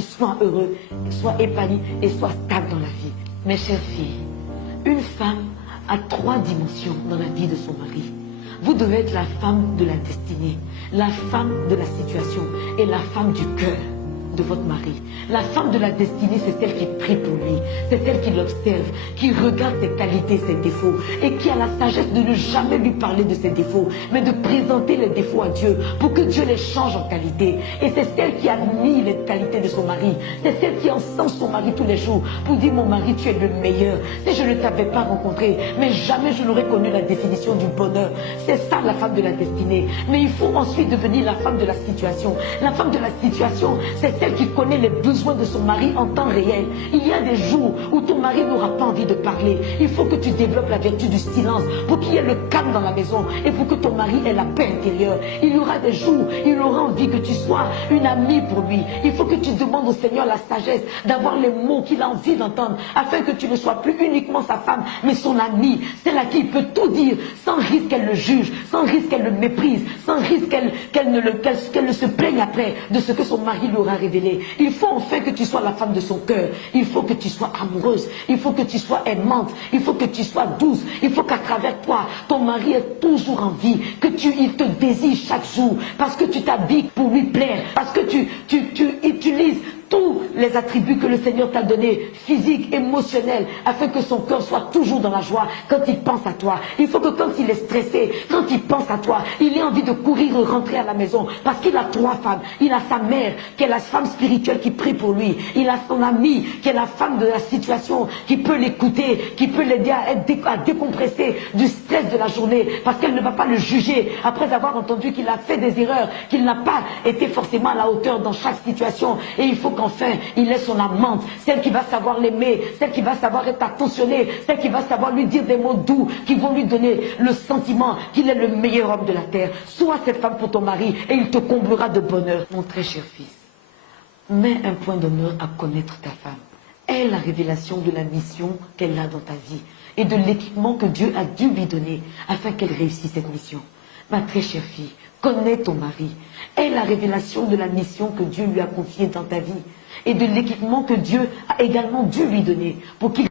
mari soit heureux, soit épanoui et soit stable dans la vie. Mes chères filles, une femme a 3 dimensions dans la vie de son mari. Vous devez être la femme de la destinée, la femme de la situation et la femme du cœur de votre mari. La femme de la destinée, c'est celle qui prie pour lui, c'est celle qui l'observe, qui regarde ses qualités, ses défauts et qui a la sagesse de ne jamais lui parler de ses défauts, mais de présenter les défauts à Dieu pour que Dieu les change en qualité. Et c'est celle qui admire les qualités de son mari, c'est celle qui encense son mari tous les jours pour dire: mon mari, tu es le meilleur. Si je ne t'avais pas rencontré, mais jamais je n'aurais connu la définition du bonheur. C'est ça la femme de la destinée. Mais il faut ensuite devenir la femme de la situation. La femme de la situation, c'est celle qui connaît les besoins de son mari en temps réel. Il y a des jours où ton mari n'aura pas envie de parler. Il faut que tu développes la vertu du silence pour qu'il y ait le calme dans la maison et pour que ton mari ait la paix intérieure. Il y aura des jours où il aura envie que tu sois une amie pour lui. Il faut que tu demandes au Seigneur la sagesse d'avoir les mots qu'il a envie d'entendre afin que tu ne sois plus uniquement sa femme mais son amie, celle à qui il peut tout dire sans risque qu'elle le juge, sans risque qu'elle le méprise, sans risque qu'elle ne se plaigne après de ce que son mari lui aura révélé. Il faut enfin que tu sois la femme de son cœur. Il faut que tu sois amoureuse. Il faut que tu sois aimante. Il faut que tu sois douce. Il faut qu'à travers toi, ton mari ait toujours envie, il te désire chaque jour, parce que tu t'habilles pour lui plaire, parce que tu utilises tous les attributs que le Seigneur t'a donnés, physiques, émotionnels, afin que son cœur soit toujours dans la joie quand il pense à toi. Il faut que quand il est stressé, quand il pense à toi, il ait envie de courir et rentrer à la maison, parce qu'il a 3 femmes. Il a sa mère, qui est la femme spirituelle qui prie pour lui. Il a son amie, qui est la femme de la situation, qui peut l'écouter, qui peut l'aider à décompresser du stress de la journée, parce qu'elle ne va pas le juger après avoir entendu qu'il a fait des erreurs, qu'il n'a pas été forcément à la hauteur dans chaque situation. Et il faut qu'enfin, il ait son amante, celle qui va savoir l'aimer, celle qui va savoir être attentionnée, celle qui va savoir lui dire des mots doux, qui vont lui donner le sentiment qu'il est le meilleur homme de la terre. Sois cette femme pour ton mari et il te comblera de bonheur. Mon très cher fils, mets un point d'honneur à connaître ta femme. Aie la révélation de la mission qu'elle a dans ta vie et de l'équipement que Dieu a dû lui donner afin qu'elle réussisse cette mission. Ma très chère fille, connais ton mari. Aie la révélation de la mission que Dieu lui a confiée dans ta vie et de l'équipement que Dieu a également dû lui donner pour qu'il